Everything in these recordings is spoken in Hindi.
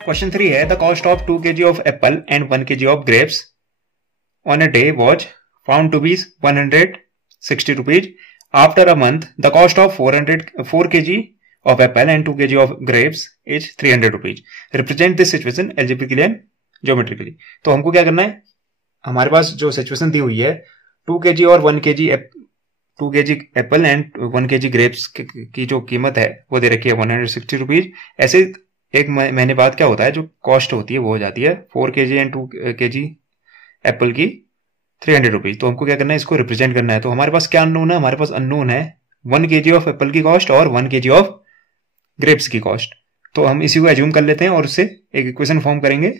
Question 3 है, the cost of 2 kg of apple and 1 kg of grapes on a day was found to be 160 rupees. After a month, the cost of 4 kg of apple and 2 kg of grapes is 300 rupees. Represent this situation algebraically and geometrically. तो हमको क्या करना है, हमारे पास जो सिचुएशन दी हुई है 2 kg और 1 kg 2 kg Apple and 1 kg grapes की जो कीमत है वो दे रखी है 160 रुपीज. ऐसे एक महीने बाद क्या होता है, जो कॉस्ट होती है वो हो जाती है 4 kg एंड 2 kg एप्पल की 300 रुपीज. तो हमको क्या करना है, इसको रिप्रेजेंट करना है. तो हमारे पास क्या अननोन है, हमारे पास अननोन है 1 kg ऑफ एप्पल की कॉस्ट और 1 kg ऑफ ग्रेप्स की कॉस्ट. तो हम इसी को एज्यूम कर लेते हैं और उससे एक इक्वेशन फॉर्म करेंगे.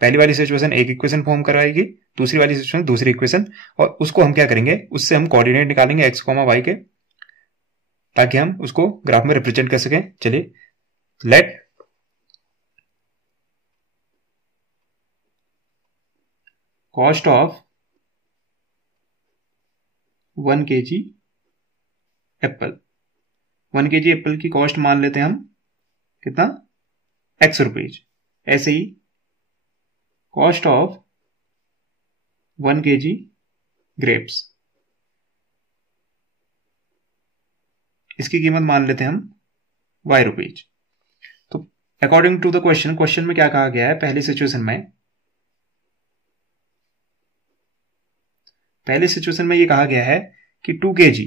पहली वाली सिचुएशन एक इक्वेशन फॉर्म कराएगी, दूसरी वाली सिचुएशन दूसरी इक्वेशन, और उसको हम क्या करेंगे, उससे हम कोऑर्डिनेट निकालेंगे एक्स कॉमा वाई के, ताकि हम उसको ग्राफ में रिप्रेजेंट कर सकें. चलिए, let cost of 1 kg Apple, 1 kg Apple की कॉस्ट मान लेते हैं हम कितना, एक्स रुपीज. ऐसे ही कॉस्ट ऑफ 1 kg ग्रेप्स, इसकी कीमत मान लेते हैं हम y रुपीज. तो अकॉर्डिंग टू द क्वेश्चन में क्या कहा गया है, पहली सिचुएशन में ये कहा गया है कि 2 kg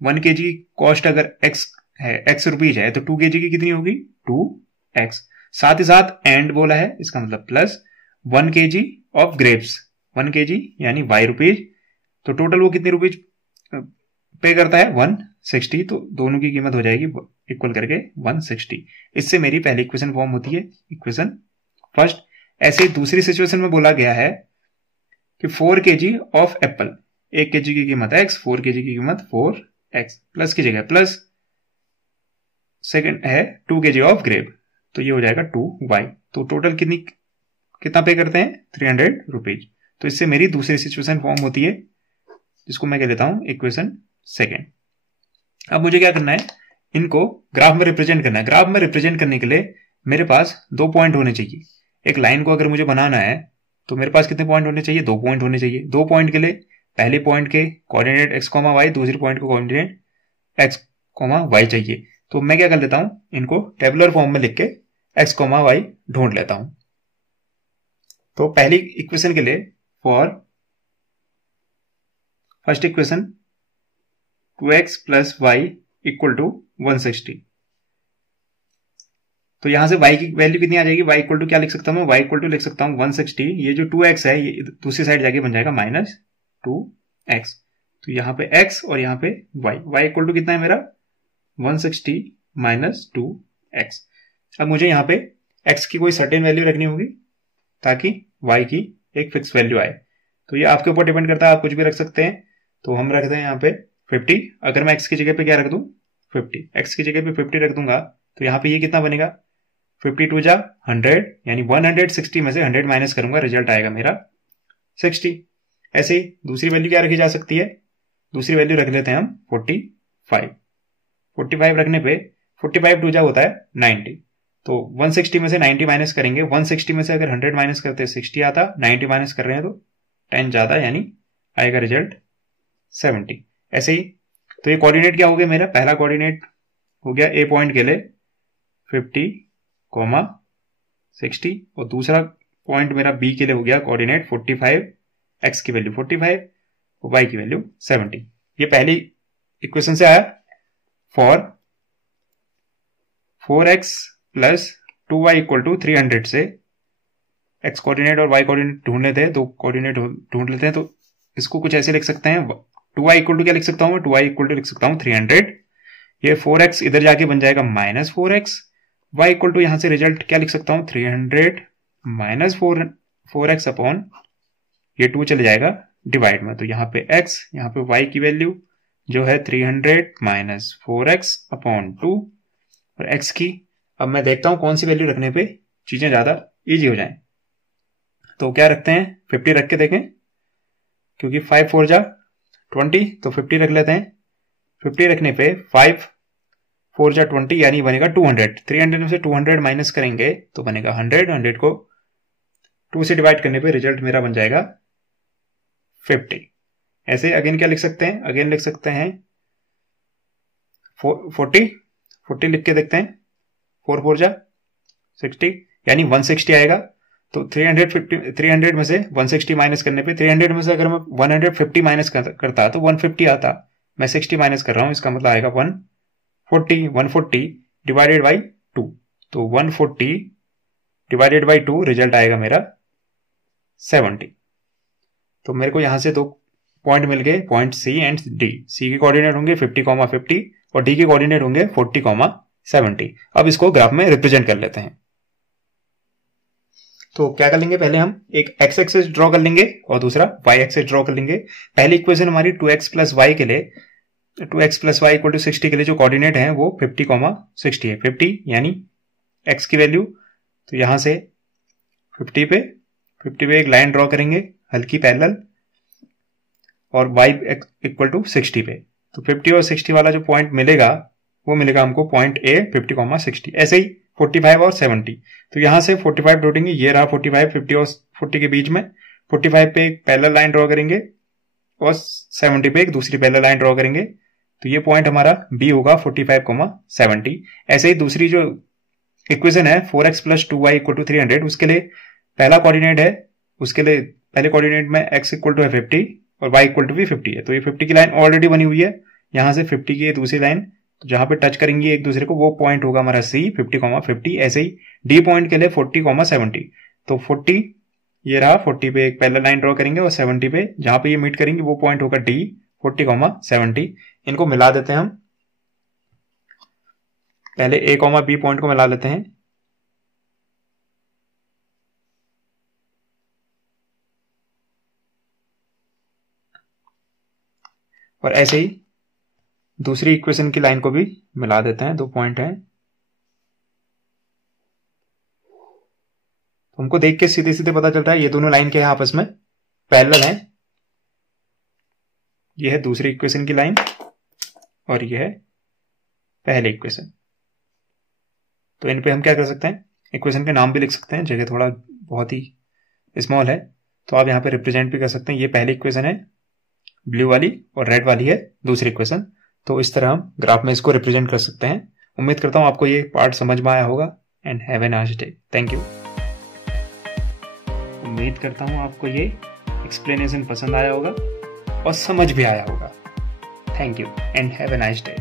1 kg कॉस्ट अगर x है, x रुपीज है, तो 2 kg की कितनी होगी 2x. साथ ही साथ एंड बोला है, इसका मतलब plus 1 kg of grapes, 1 kg यानी y रुपीज. तो टोटल वो कितनी रुपीज पे करता है 160. तो दोनों की कीमत हो जाएगी इक्वल करके 160. इससे मेरी पहली इक्वेशन फॉर्म होती है, इक्वेशन फर्स्ट. ऐसे ही दूसरी सिचुएशन में बोला गया है कि 4 kg ऑफ एप्पल, 1 kg की कीमत है x, 4 kg की कीमत 4x, प्लस की जगह प्लस, सेकंड है 2 kg ऑफ ग्रेप, तो ये हो जाएगा 2y. तो टोटल कितना पे करते हैं 300 रुपीज. तो इससे मेरी दूसरी सिचुएशन फॉर्म होती है, जिसको मैं कह देता हूं इक्वेशन सेकेंड. अब मुझे क्या करना है, इनको ग्राफ में रिप्रेजेंट करना है. ग्राफ में रिप्रेजेंट करने के लिए मेरे पास 2 पॉइंट होने चाहिए. एक लाइन को अगर मुझे बनाना है तो मेरे पास कितने पॉइंट होने चाहिए, 2 पॉइंट होने चाहिए. 2 पॉइंट के लिए पहले पॉइंट के कोऑर्डिनेट एक्स कॉमा वाई, दूसरे पॉइंट को कोऑर्डिनेट एक्स कॉमा वाई चाहिए. तो मैं क्या कर लेता हूं, इनको टेबुलर फॉर्म में लिख के एक्स कॉमा वाई ढूंढ लेता हूं. तो पहली इक्वेशन के लिए for first equation 2x plus Y equal to 160. तो यहां से y की वैल्यू कितनी आ जाएगी, y इक्वल टू क्या लिख सकता हूं मैं, y इक्वल टू लिख सकता हूं 160. ये जो 2x है ये दूसरी साइड जाके बन जाएगा -2x. तो यहां पे x और यहां पे y इक्वल टू कितना है मेरा 160 -2x. अब मुझे यहां पे x की कोई सर्टेन वैल्यू रखनी होगी ताकि y की एक फिक्स वैल्यू आए. तो ये आपके ऊपर डिपेंड करता है, आप कुछ भी रख सकते हैं. तो हम रखते हैं यहाँ पे 50. अगर मैं x की जगह पे क्या रख दूं 50, x की जगह पे 50 रख दूंगा, तो यहाँ पे ये कितना बनेगा 52 जा 100, यानी 160 में से 100 माइनस करूंगा, रिजल्ट आएगा मेरा 60. ऐसे ही दूसरी वैल्यू क्या रखी जा सकती है, दूसरी वैल्यू रख लेते हैं हम 45 रखने पे 45 टू जा होता है 90. तो 160 में से 90 माइनस करेंगे, 160 में से अगर 100 माइनस करते हैं 60 आता, 90 माइनस कर रहे हैं तो 10 ज्यादा, यानी आएगा रिजल्ट 70. ऐसे ही तो ये कोऑर्डिनेट क्या हो गया मेरा, पहला कोऑर्डिनेट हो गया ए पॉइंट के लिए 50, 60, और दूसरा पॉइंट मेरा बी के लिए हो गया कोऑर्डिनेट 45, एक्स की वैल्यू 45 और वाई की वैल्यू 70. ये पहली इक्वेशन से आया. For 4x plus 2y equal to 300 से x कोऑर्डिनेट और y कोऑर्डिनेट ढूंढ लेते हैं, 2 कोऑर्डिनेट ढूंढ लेते हैं. तो इसको कुछ ऐसे लिख सकते हैं, 2y इक्वल टू क्या लिख सकता हूं मैं, 2y इक्वल टू लिख सकता हूं 300. ये 4x इधर जाके बन जाएगा -4x. y इक्वल टू यहां से रिजल्ट क्या लिख सकता हूं 300 माइनस 4x अपॉन ये 2 चले जाएगा डिवाइड में. तो यहाँ पे x, यहाँ पे y की वैल्यू जो है 300 माइनस 4x अपॉन 2 और x की, अब मैं देखता हूं कौन सी वैल्यू रखने पे चीजें ज्यादा इजी हो जाएं. तो क्या रखते हैं 50 रख के देखें, क्योंकि 5 4 जा 20, तो 50 रख लेते हैं. 50 रखने पे 5 4 जा 20 यानी बनेगा 200। 300 में से 200 माइनस करेंगे तो बनेगा 100। 100 को 2 से डिवाइड करने पे रिजल्ट मेरा बन जाएगा 50। ऐसे अगेन क्या लिख सकते हैं, अगेन लिख सकते हैं 40 लिख के देखते हैं। 4 4 जा 60 यानी 160 आएगा। तो 300 में से 160 माइनस करने पे 300 में से अगर मैं 150 माइनस करता तो 150 आता। मैं 60 माइनस कर रहा हूं, इसका मतलब आएगा 140 डिवाइडेड बाई 2। तो 140 डिवाइडेड बाई 2 रिजल्ट आएगा मेरा 70। तो मेरे को यहां से 2 पॉइंट मिल गए, पॉइंट सी एंड डी। सी के कोऑर्डिनेट होंगे 50,50 और डी के कोऑर्डिनेट होंगे 40,70। अब इसको ग्राफ में रिप्रेजेंट कर लेते हैं। तो क्या कर लेंगे, पहले हम एक एक्स एक्सिस ड्रॉ कर लेंगे और दूसरा वाई एक्सिस ड्रॉ कर लेंगे। पहली इक्वेशन हमारी 2x प्लस वाई के लिए 2x plus Y equal to 60 के लिए जो कोऑर्डिनेट है वो 50,60 है। 50 यानी x की वैल्यू, तो यहां से 50 पे एक लाइन ड्रॉ करेंगे हल्की पैरेलल और y इक्वल टू 60 पे। तो 50 और 60 वाला जो पॉइंट मिलेगा वो मिलेगा हमको पॉइंट ए 50,60। ऐसे ही 45 और 70, तो यहां से 45 जोड़ेंगे, ये रहा 45, 50 और 40 के बीच में 45 पे एक पैरेलल लाइन ड्रॉ करेंगे और 70 पे एक दूसरी पैरेलल लाइन ड्रॉ करेंगे। तो ये पॉइंट हमारा बी होगा 45,70। ऐसे ही दूसरी जो इक्वेशन है 4x plus 2y equal to 300, उसके लिए पहला कोऑर्डिनेट है, उसके लिए पहले कोऑर्डिनेट में x इक्वल टू है 50 और y इक्वल टू भी 50 है। तो ये 50 की लाइन ऑलरेडी बनी हुई है, यहां से 50 की दूसरी लाइन, तो जहां पे टच करेंगे एक दूसरे को वो पॉइंट होगा हमारा C 50,50। ऐसे ही D पॉइंट के लिए 40,70। तो 40 ये रहा, 40 पे एक पैरेलल लाइन ड्रॉ करेंगे और 70 पे जहां पे ये मीट करेंगे वो पॉइंट होगा D 40,70। इनको मिला देते हैं हम, पहले A, B पॉइंट को मिला लेते हैं। और ऐसे ही दूसरी इक्वेशन की लाइन को भी मिला देते हैं, 2 पॉइंट हैं। तो हमको देख के सीधे सीधे पता चल रहा है ये दोनों लाइन के आपस में पैरेलल हैं। ये है दूसरी इक्वेशन की लाइन और ये है पहली इक्वेशन। तो इन पे हम क्या कर सकते हैं, इक्वेशन के नाम भी लिख सकते हैं, जगह थोड़ा बहुत ही स्मॉल है तो आप यहाँ पे रिप्रेजेंट भी कर सकते हैं। ये पहली इक्वेशन है ब्लू वाली और रेड वाली है दूसरी इक्वेशन। तो इस तरह हम ग्राफ में इसको रिप्रेजेंट कर सकते हैं। उम्मीद करता हूं आपको ये पार्ट समझ में आया होगा and have a nice day. Thank you. उम्मीद करता हूं आपको ये एक्सप्लेनेशन पसंद आया होगा और समझ भी आया होगा। Thank you and have a nice day.